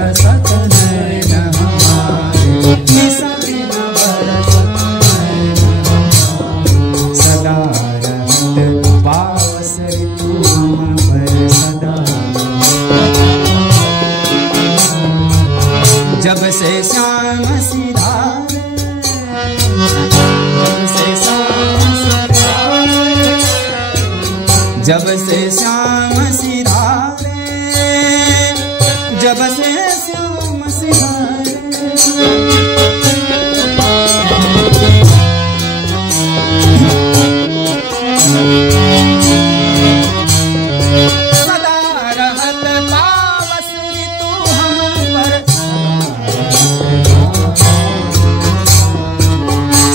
बरसत नैन हमारे, निसा दिन बरसत नैन हमारे। सदा रहत पावस ऋतु हम पर सदा। जब से श्याम सिधारे, जब से श्याम सिधारे, जब से श्याम सिधारे, जब से श्याम सिधारे। सदा रहत पावस ऋतु हम पर,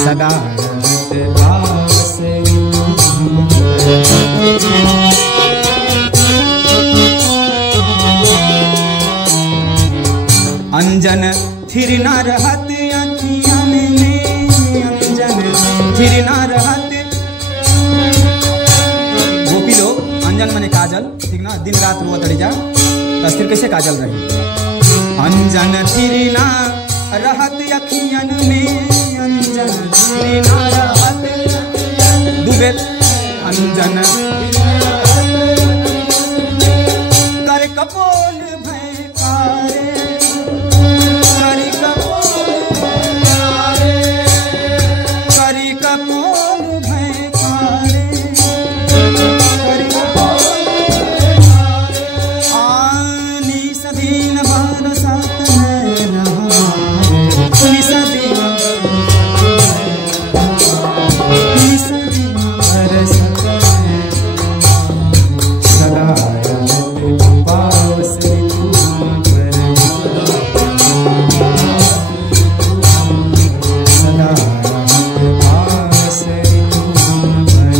सदा रहत पावस ऋतु हम पर। अंजन थिर न रहत अखियन में, अंजन थिर न रहत। गोपी लोग अंजन मने काजल, ठीक ना, दिन रात रोवत रही जा, फिर कैसे काजल रही। अंजन थिर न रहत अखियन में, अंजन थिर न रहत। दुबे अंजन कर कपोल भयकारे, करी कपोल भयकारे, करी कपोल भयकारे। आनी सदीन बरसत नैन हमारे, निसा दिन बरसत नैन। सदा रहत पावस ऋतु हम पर, सदा रहत पावस ऋतु हम पर।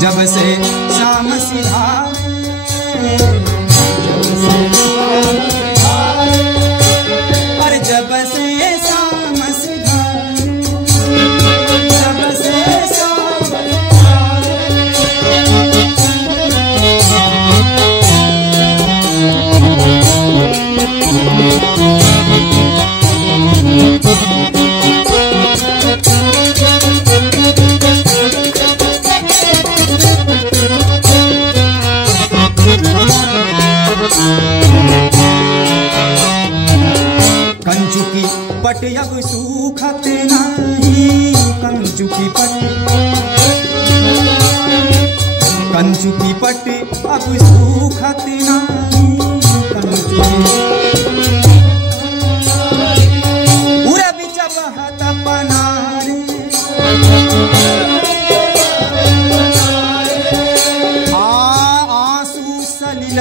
जब से श्याम सिधारे, जब से श्याम सिधारे, और जब से श्याम सिधारे, जब से श्याम कंचुकी पट अब सूखत नहीं, कंचुकी पट, कंचुकी पट अब सूखत नहीं, कंचुकी उरे बिच बहत पनारे। आंसू सलिल